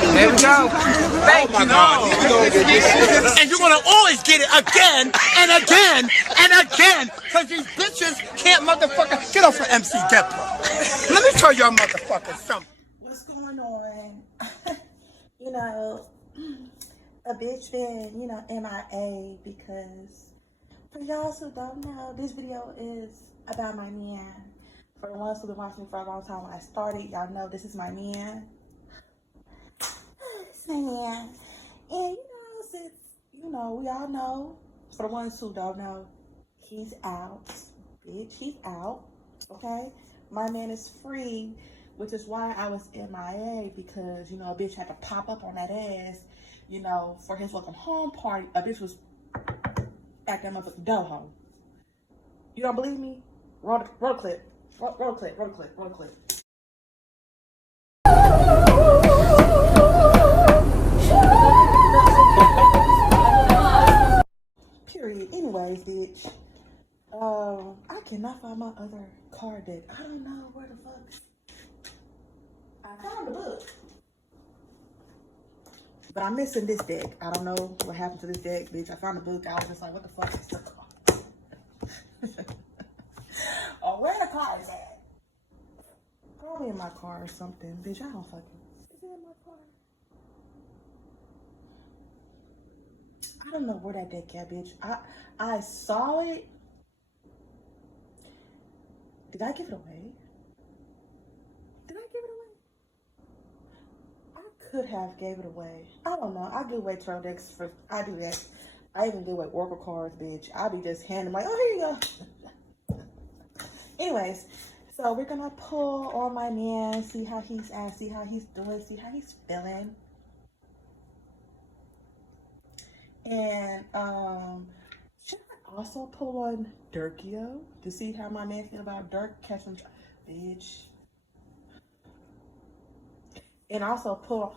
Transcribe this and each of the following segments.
There we go. Thank you. And you're gonna always get it again and again and again, because these bitches can't motherfucker get off of MC Depot. Let me tell y'all motherfuckers something. What's going on? You know, a bitch been, MIA because for y'all who don't know, this video is about my man. For the ones who've been watching me for a long time when I started, y'all know this is my man. It's my man. And since, we all know, for the ones who don't know, he's out. Bitch, he's out. Okay? My man is free, which is why I was MIA, because, a bitch had to pop up on that ass, for his welcome home party. A bitch was at that motherfucking doho. You don't believe me? Roll the clip. Roll the clip. Period. Anyways, bitch. I cannot find my other card deck. I don't know where the fuck. I found the book. But I'm missing this deck. I don't know what happened to this deck, bitch. I found the book. I was just like, what the fuck is the card? Oh, where the card is at? Probably in my car or something. Bitch, I don't fucking. Is it in my car? I don't know where that deck at, bitch. I saw it. Did I give it away? Could have gave it away. I don't know. I give away tarot decks for. I do that. I even give away oracle cards, bitch. I be just handing like, oh, here you go. Anyways, so we're gonna pull on my man, see how he's at, see how he's doing, see how he's feeling, and should I also pull on Durkio to see how my man feel about Dirk catching, bitch. And also pull,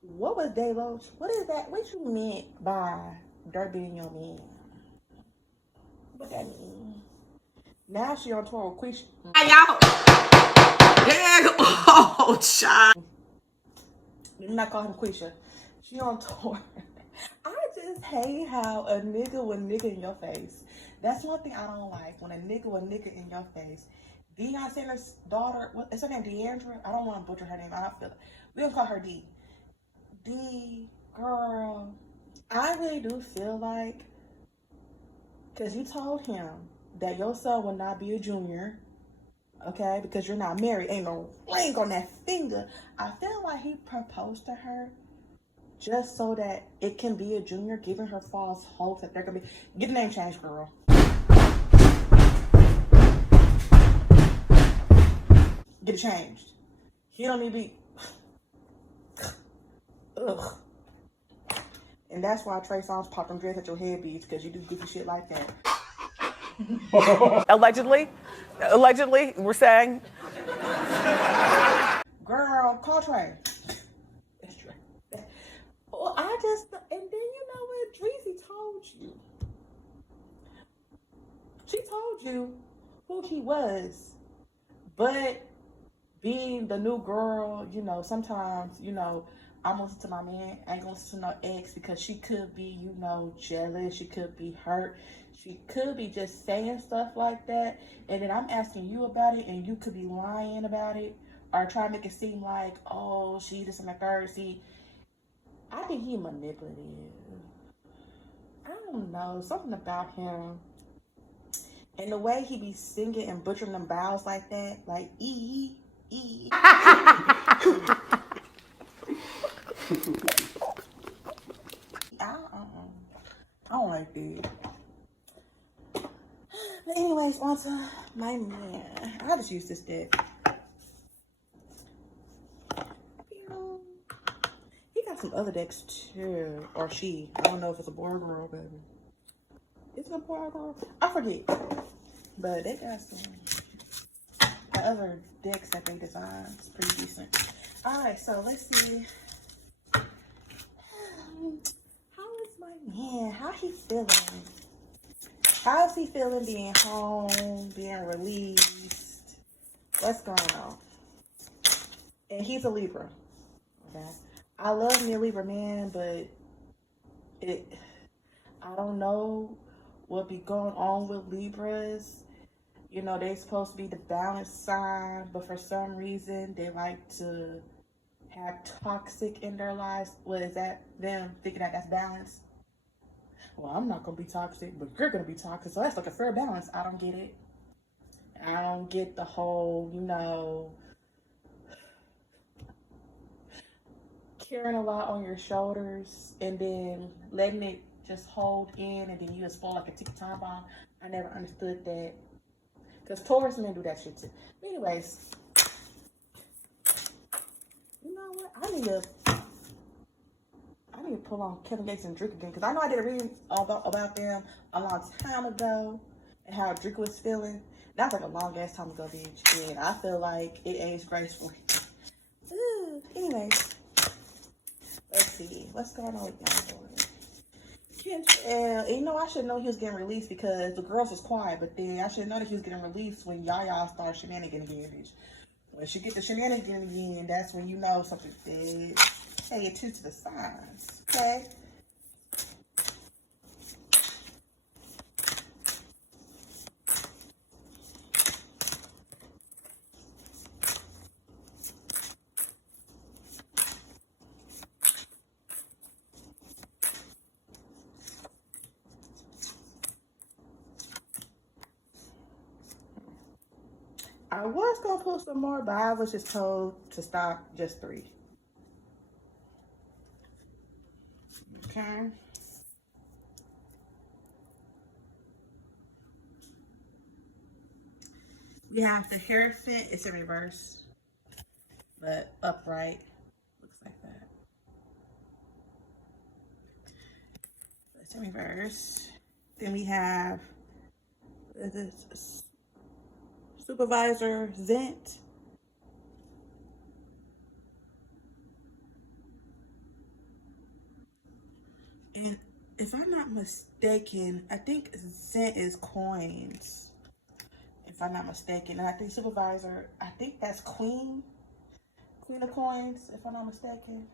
what was Delos? What is that? What you meant by Dirk being your man? What that mean? Now she on tour with Quisha. Hey, y'all. Yeah. Oh, child. Let me not call him Quisha. She on tour. I just hate how a nigga with nigga in your face. That's one thing I don't like. When a nigga with nigga in your face. Deion Sanders' daughter, what is her name? Deandra? I don't want to butcher her name. I don't feel it. We don't call her D. D, girl. I really do feel like, because you told him that your son will not be a junior, okay, because you're not married. Ain't no ring on that finger. I feel like he proposed to her just so that it can be a junior, giving her false hopes that they're going to be. Get the name changed, girl. Get it changed. He don't need to be. Ugh. And that's why Trey Songz popped them dreads at your head, bitch, because you do goofy shit like that. Allegedly, we're saying. Girl, call Trey. That's Trey. Well, and then you know what? Dreezy told you. She told you who he was. But being the new girl, sometimes, I'm gonna listen to my man. I ain't gonna listen to no ex, because she could be, jealous. She could be hurt. She could be just saying stuff like that. And then I'm asking you about it, and you could be lying about it, or try to make it seem like, oh, she this and the third. See, I think he manipulative. I don't know, something about him. And the way he be singing and butchering them vowels like that, like E. I don't like that. But anyways, on to my man. I just use this deck. He got some other decks too, or she. I don't know if it's a boy or girl, baby. Is it a boy or girl? I forget. But they got some other decks that they designed. It's pretty decent. Alright, so let's see. How is my man? How he feeling? How is he feeling being home, being released? What's going on? And he's a Libra. Okay. I love me a Libra man, but I don't know what be going on with Libras. You know, they supposed to be the balance sign, but for some reason they like to have toxic in their lives. What is that? Them thinking that that's balance? Well, I'm not gonna be toxic, but you're gonna be toxic, so that's like a fair balance. I don't get it. I don't get the whole, carrying a lot on your shoulders and then letting it just hold in and then you explode like a ticking time bomb. I never understood that. Because Taurus men do that shit too. Anyways, you know what? I need to pull on Kevin Gates and Drake again. Because I know I did a reading about them a long time ago and how Drake was feeling. That was like a long ass time ago, bitch. And I feel like it aged gracefully. Anyways, let's see. What's going on with Youngboy? You know, I should know he was getting released because the girls was quiet, but then I should know that he was getting released when Yaya started shenanigans again, bitch. When she get the shenanigans again, that's when you know something's dead. Pay attention to the signs, okay? I was gonna put some more, but I was just told to stop just 3. Okay. We have the Hierophant. It's in reverse, but upright. Looks like that. It's in reverse. Then we have this Supervisor Zent. And if I'm not mistaken, I think Zent is coins. If I'm not mistaken. And I think Supervisor, I think that's Queen. Queen of Coins, if I'm not mistaken.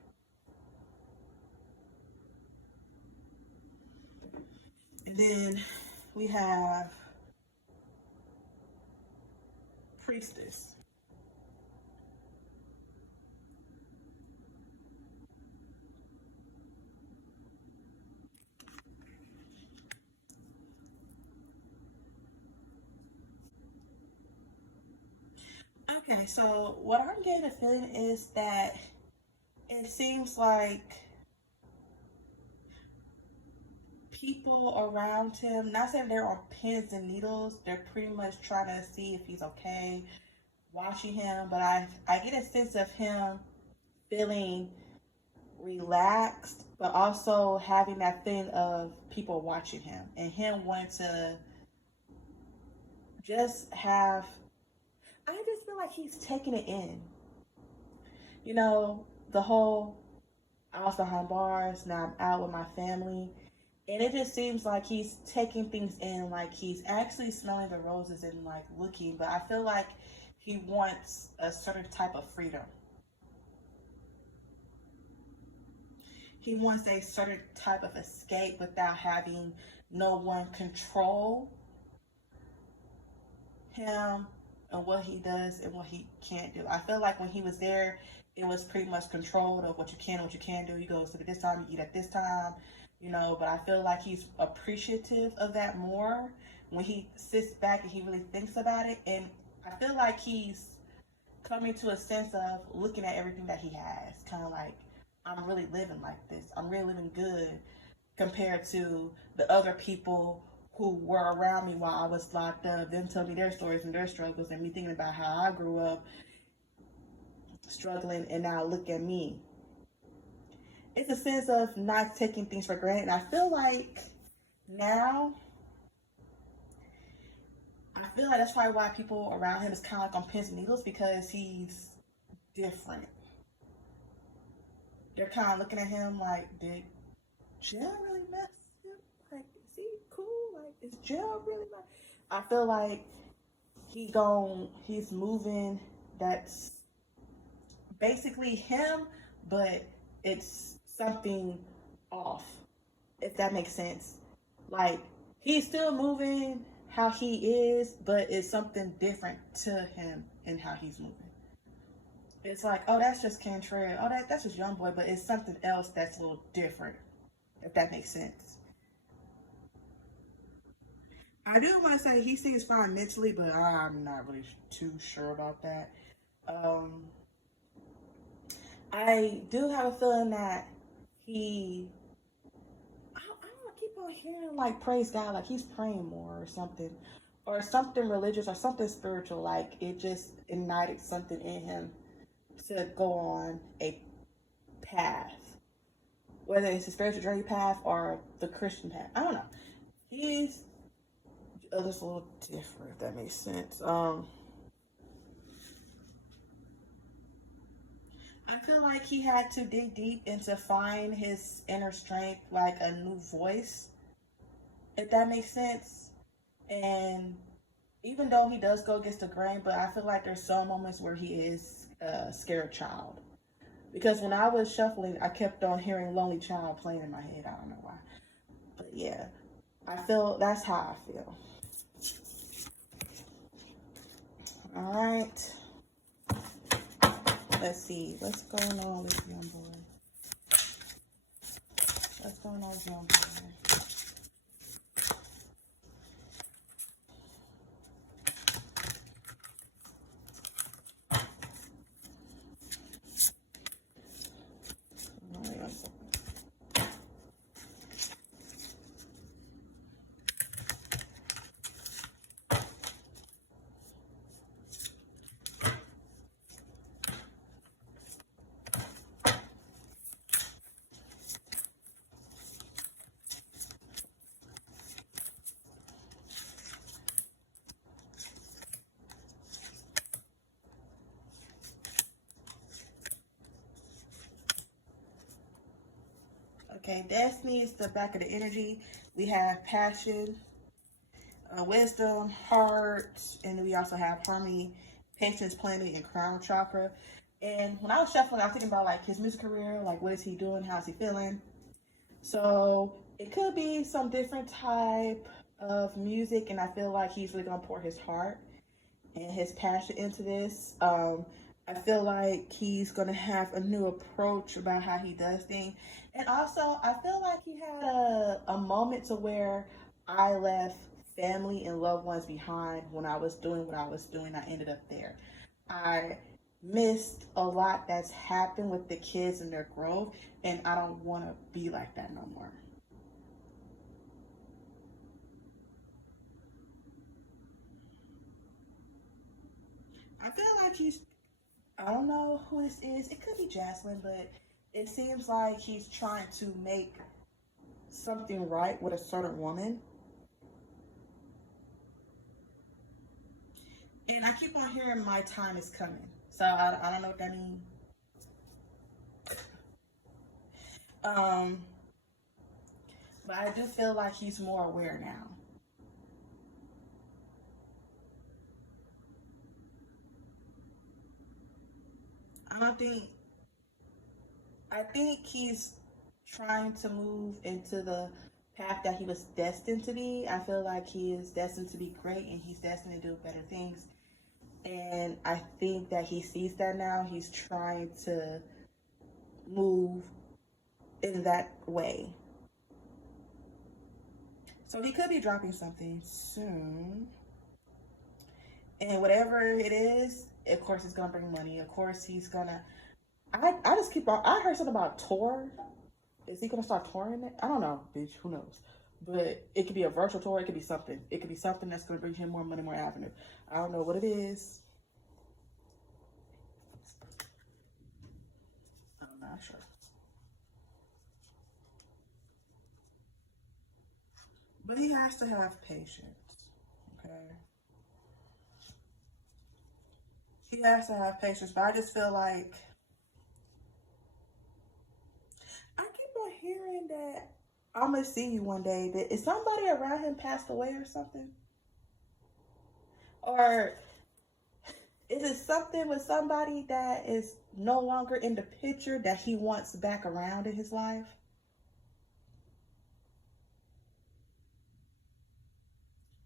And then we have Priestess. Okay, so what I'm getting a feeling is that it seems like people around him, not saying they're on pins and needles, they're pretty much trying to see if he's okay, watching him, but I get a sense of him feeling relaxed, but also having that thing of people watching him and him wanting to just have, I just feel like he's taking it in. You know, the whole I was behind bars, now I'm out with my family. And it just seems like he's taking things in, like he's actually smelling the roses and like looking, but I feel like he wants a certain type of freedom. He wants a certain type of escape without having no one control him and what he does and what he can't do. I feel like when he was there, it was pretty much controlled of what you can and what you can't do. You go to this time, you eat at this time, you know, but I feel like he's appreciative of that more when he sits back and he really thinks about it. And I feel like he's coming to a sense of looking at everything that he has, kind of like, I'm really living like this. I'm really living good compared to the other people who were around me while I was locked up, them telling me their stories and their struggles, and me thinking about how I grew up struggling, and now look at me. It's a sense of not taking things for granted. And I feel like now, that's probably why people around him is kind of like on pins and needles, because he's different. They're kind of looking at him like, did jail really mess him? Like, is he cool? Like, is jail really mess? I feel like he's moving. That's basically him, but it's something off, if that makes sense. Like, he's still moving how he is, but it's something different to him and how he's moving. It's like, oh, that's just Cantrell. Oh, that's just Youngboy, but it's something else that's a little different, if that makes sense. I do want to say he seems fine mentally, but I'm not really too sure about that. Um, I do have a feeling that he, I don't keep on hearing like praise God, like he's praying more or something religious or something spiritual. Like it just ignited something in him to go on a path, whether it's a spiritual journey path or the Christian path. I don't know. He's just a little different, if that makes sense. I feel like he had to dig deep and to find his inner strength, like a new voice, if that makes sense. And even though he does go against the grain, but I feel like there's some moments where he is a scared child. Because when I was shuffling, I kept on hearing Lonely Child playing in my head. I don't know why. But yeah, I feel that's how I feel. All right. Let's see. What's going on with Youngboy? What's going on with Youngboy? Okay, Destiny is the back of the energy. We have passion, wisdom, heart, and we also have harmony, patience, planning, and crown chakra. And when I was shuffling, I was thinking about like his music career, like what is he doing, how's he feeling. So it could be some different type of music, and I feel like he's really gonna pour his heart and his passion into this. I feel like he's gonna have a new approach about how he does things, and also I feel like he had a moment to where I left family and loved ones behind when I was doing what I was doing. I ended up there. I missed a lot that's happened with the kids and their growth, and I don't want to be like that no more. I feel like he's, I don't know who this is. It could be Jaslyn, but it seems like he's trying to make something right with a certain woman. And I keep on hearing my time is coming. So I don't know what that means. Um, but I do feel like he's more aware now. I don't think, I think he's trying to move into the path that he was destined to be. I feel like he is destined to be great and he's destined to do better things. And I think that he sees that now. He's trying to move in that way. So he could be dropping something soon. And whatever it is, of course, it's going to bring money. Of course, he's going to. I just keep on. I heard something about tour. Is he going to start touring it? I don't know, bitch. Who knows? But it could be a virtual tour. It could be something. It could be something that's going to bring him more money, more avenue. I don't know what it is. I'm not sure. But he has to have patience. Okay. He has to have patience. But I just feel like I keep on hearing that I'm gonna see you one day. But is somebody around him passed away or something? Or Is it something with somebody that is no longer in the picture that he wants back around in his life?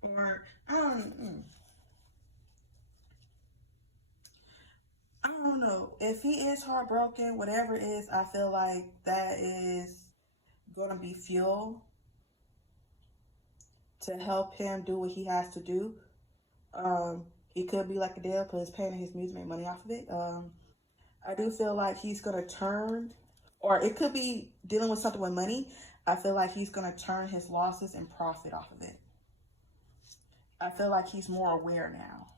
Or I don't know. If he is heartbroken, whatever it is, I feel like that is gonna be fuel to help him do what he has to do. He could be like Adele, put his pain in his music, make money off of it. I do feel like he's gonna turn, or it could be dealing with something with money. I feel like he's gonna turn his losses and profit off of it. I feel like he's more aware now.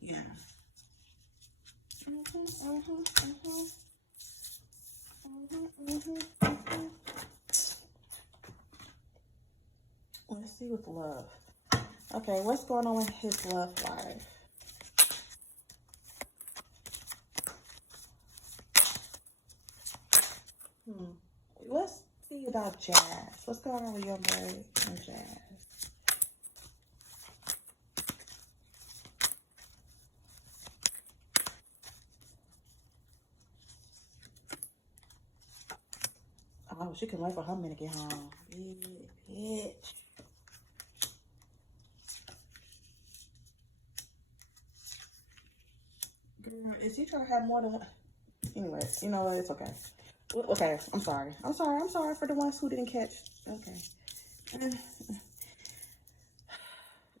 Yeah. Let's see with love. Okay, what's going on with his love life? Let's see about Jazz. What's going on with Youngboy and Jazz? Oh, she can wait for her man to get home. Bitch. Girl, is he trying to have more than one? Anyway, you know what? It's okay. Okay, I'm sorry. I'm sorry for the ones who didn't catch. Okay.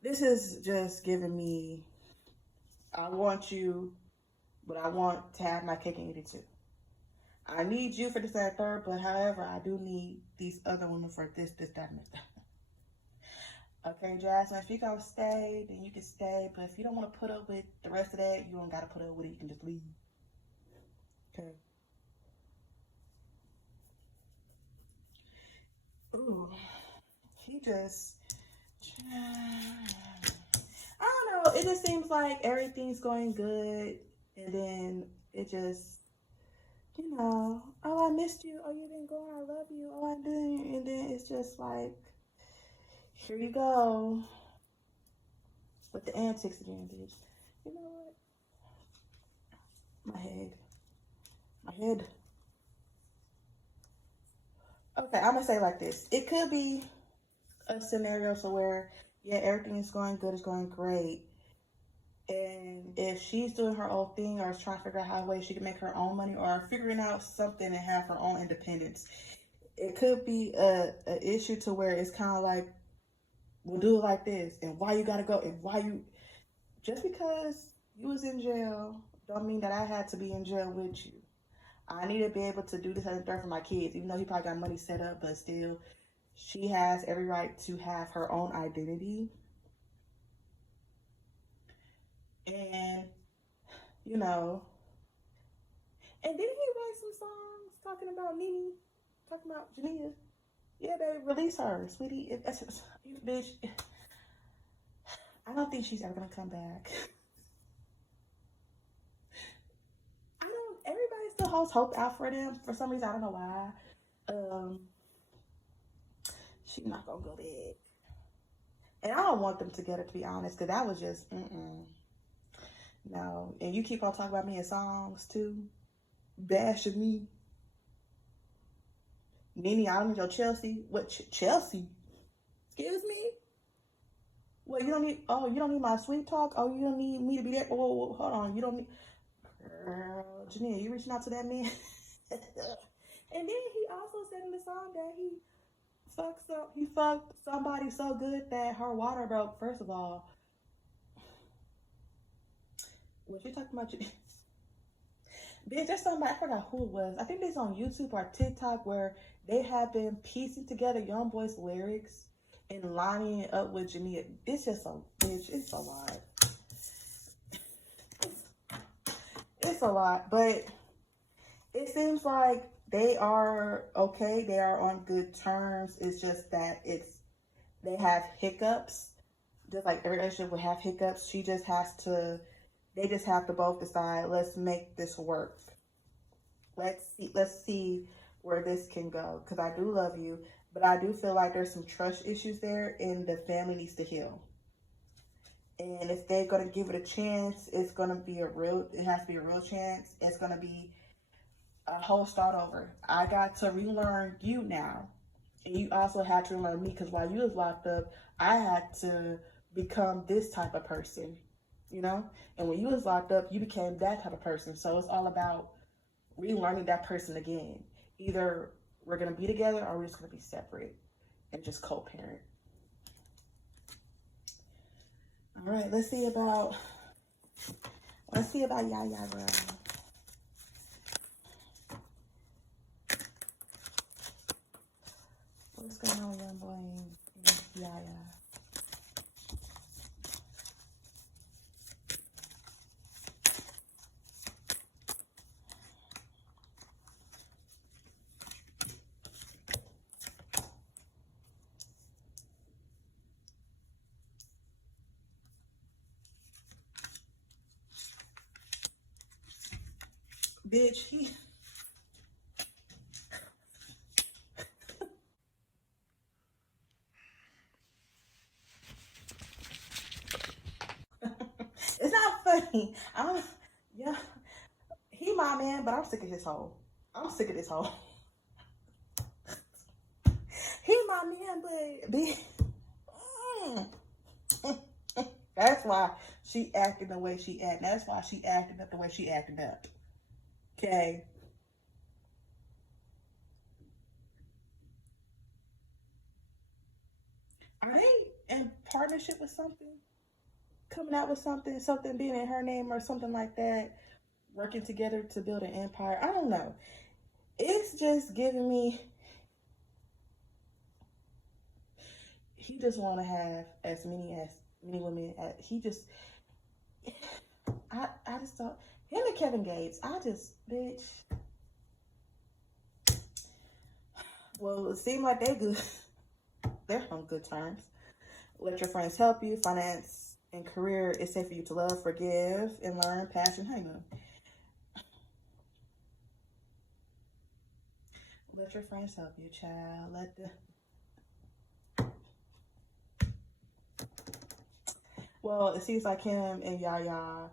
This is just giving me, I want you, but I want to have my cake and eat it too. I need you for this, that, and third, but however, I do need these other women for this, that, and that. Okay, Jasmine, if you gonna stay, then you can stay. But if you don't want to put up with the rest of that, you don't gotta put up with it. You can just leave. Okay. Ooh, he just, I don't know. It just seems like everything's going good, and then it just, oh, I missed you. Oh, you didn't go. I love you. Oh, I didn't. And then it's just like, here you go with the antics again, bitch. You know what? My head. Okay, I'm gonna say like this. It could be a scenario so where, yeah, everything is going good, it's going great. And if she's doing her own thing or is trying to figure out how way she can make her own money or figuring out something and have her own independence, it could be a issue to where it's kind of like, we'll do it like this, and why you gotta go, and why you, just because you was in jail don't mean that I had to be in jail with you. I need to be able to do this and third for my kids, even though he probably got money set up, but still, she has every right to have her own identity. And, and didn't he write some songs talking about Nene, talking about Jania? Yeah, baby, release her, sweetie. Bitch, I don't think she's ever gonna come back. Everybody still holds hope out for them. For some reason, I don't know why. She's not gonna go big. And I don't want them together, to be honest, because that was just, no. And you keep on talking about me in songs, too. Bashing me. Nene, I don't need your Chelsea. What, Chelsea? Excuse me? Well, you don't need my sweet talk? Oh, you don't need me to be there? Whoa, hold on. You don't need... Girl, Janine, you reaching out to that man? And then he also said in the song that he fucked somebody so good that her water broke. First of all, was you talking about you? Bitch, there's somebody, I forgot who it was. I think it's on YouTube or TikTok where they have been piecing together Youngboy's lyrics and lining it up with Jania. It's just a bitch. It's a lot. It's a lot, but it seems like they are okay. They are on good terms. It's just that they have hiccups. Just like every relationship would have hiccups. They just have to both decide, let's make this work. Let's see where this can go, because I do love you, but I do feel like there's some trust issues there and the family needs to heal. And if they're going to give it a chance, it's going to be it has to be a real chance. It's going to be a whole start over. I got to relearn you now. And you also had to relearn me, because while you was locked up, I had to become this type of person, you know? And when you was locked up, you became that type of person. So it's all about relearning that person again. Either we're going to be together or we're just going to be separate and just co-parent. All right, let's see about Yaya, girl. What's going on with Youngboy and Yaya? Bitch, it's not funny. Yeah, he my man, but I'm sick of his hoe. I'm sick of this hoe. He my man, but bitch. That's why she acting the way she act. That's why she acting up the way she acting up. Okay. Are they in partnership with something? Coming out with something being in her name or something like that, working together to build an empire. I don't know. It's just giving me. He just want to have as many women as he just. I just don't. Him and Kevin Gates. I just bitch. Well, it seems like they good. They're on good terms. Let your friends help you. Finance and career is safe for you to love, forgive, and learn. Passion, hang on. Let your friends help you, child. Well, it seems like him and Yaya,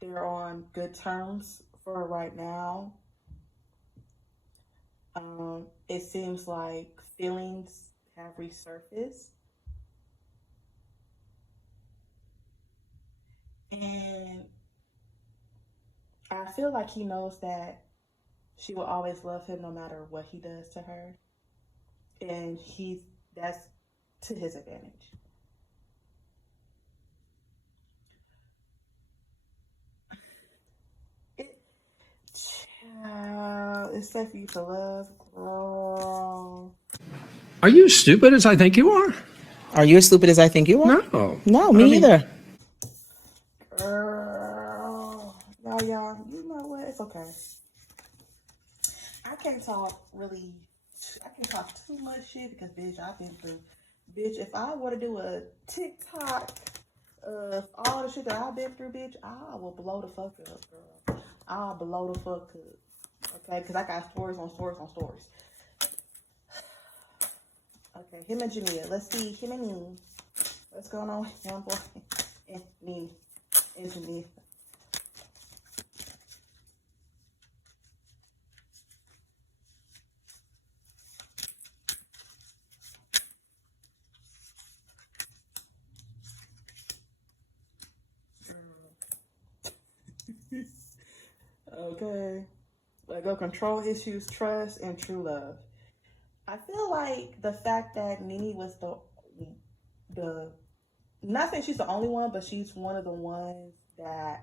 they're on good terms for right now. It seems like feelings have resurfaced. And I feel like he knows that she will always love him no matter what he does to her. And that's to his advantage. Child, it's safe for you to love, girl. Are you as stupid as I think you are? Are you as stupid as I think you are? No. No, me either. Girl. Y'all, you know what? It's okay. I can't talk too much shit because, bitch, I've been through. Bitch, if I were to do a TikTok of all the shit that I've been through, bitch, I will blow the fuck up, girl. I'll blow the fuck up. Okay? Because I got stories on stories on stories. Okay, him and Jamia. Let's see. Him and me. What's going on with Youngboy and me and Jamia? Okay. Let go control issues, trust, and true love. I feel like the fact that Nene was the not saying she's the only one, but she's one of the ones that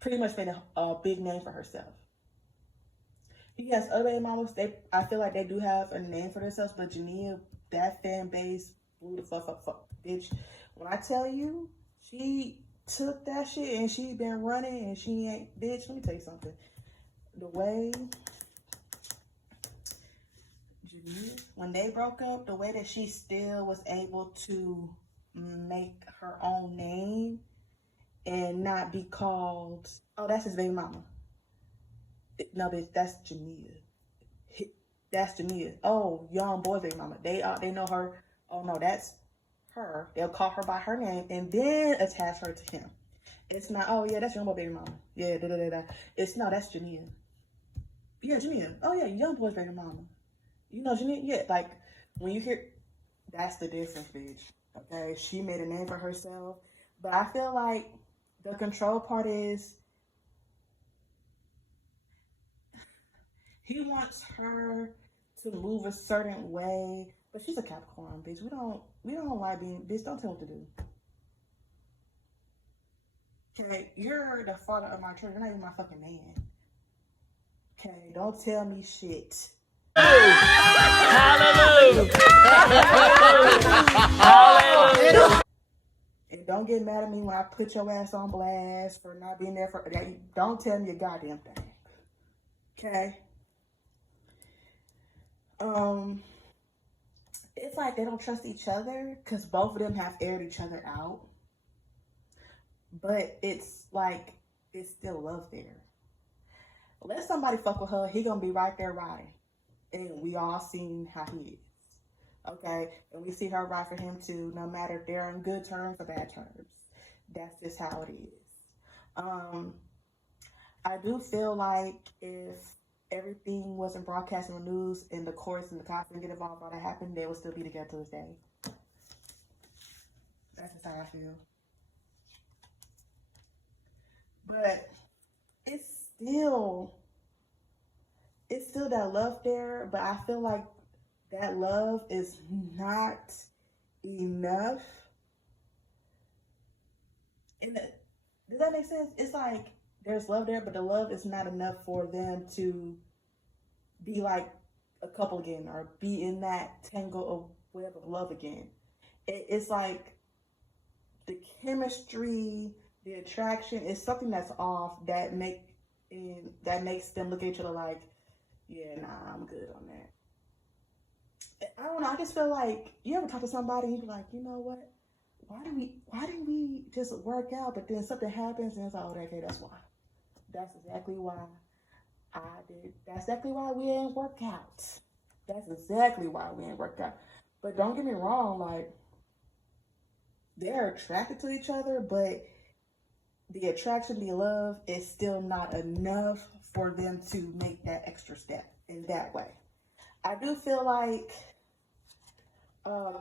pretty much made a big name for herself. He has other baby mamas. I feel like they do have a name for themselves, but Jania, that fan base blew the fuck up, bitch. When I tell you, she took that shit and she been running and she ain't, bitch. Let me tell you something. The way Jania, when they broke up, the way that she still was able to make her own name and not be called, oh, that's his baby mama. No, bitch, that's Jania. That's Jania. Oh, Youngboy baby mama. They know her. Oh no, that's her. They'll call her by her name and then attach her to him. It's not. Oh yeah, that's Youngboy baby mama. Yeah, da da da da. It's no, that's Jania. Yeah, Jania. Oh yeah, Youngboy's baby mama. You know Jania? Yeah, like when you hear, that's the difference, bitch. Okay, she made a name for herself, but I feel like the control part is he wants her to move a certain way, but she's a Capricorn, bitch. We don't like being, bitch. Don't tell what to do. Okay, you're the father of my children. You're not even my fucking man. Okay, don't tell me shit. Hallelujah. And don't get mad at me when I put your ass on blast for not being there for. Don't tell me a goddamn thing. Okay. It's like they don't trust each other because both of them have aired each other out. But it's like it's still love there. Let somebody fuck with her, he gonna be right there riding. And we all seen how he is. Okay? And we see her ride for him too, no matter if they're on good terms or bad terms. That's just how it is. I do feel like if everything wasn't broadcast in the news and the courts and the cops didn't get involved, all that happened, they would still be together to this day. That's just how I feel. But it's still that love there, but I feel like that love is not enough. Does that make sense? It's like there's love there, but the love is not enough for them to be like a couple again or be in that tangle of web of love again. It's like the chemistry, the attraction is something that's off that makes them look at each other like, yeah, nah, I'm good on that. I don't know. I just feel like you ever talk to somebody and you be like, you know what? Why didn't we just work out? But then something happens and it's like, oh, okay, that's why. That's exactly why I did. That's exactly why we ain't work out. That's exactly why we ain't work out. But don't get me wrong, like they're attracted to each other, but the attraction, the love is still not enough for them to make that extra step in that way. I do feel like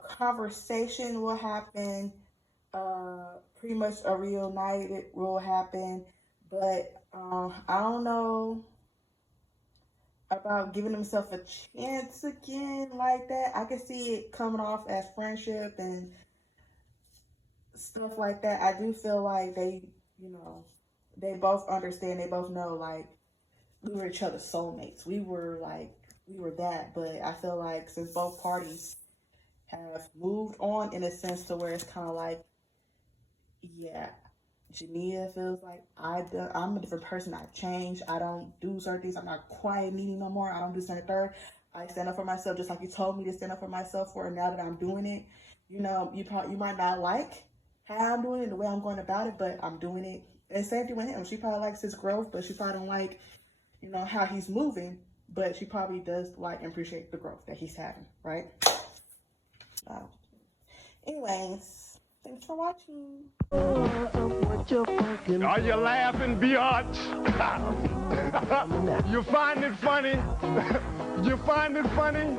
conversation will happen, pretty much a reunited will happen, but I don't know about giving himself a chance again like that. I can see it coming off as friendship and stuff like that. I do feel like they both understand, they both know, like, we were each other's soulmates. We were that, but I feel like since both parties have moved on in a sense to where it's kind of like, yeah, Jania feels like I'm a different person. I've changed. I don't do certain things. I'm not quiet meeting no more. I don't do certain third. I stand up for myself just like you told me to stand up for myself for. And now that I'm doing it, you might not like how I'm doing it, the way I'm going about it, but I'm doing it. And same thing with him. She probably likes his growth, but she probably don't like, how he's moving. But she probably does like and appreciate the growth that he's having, right? Anyways, thanks for watching. Are you laughing, biatch? You find it funny? You find it funny?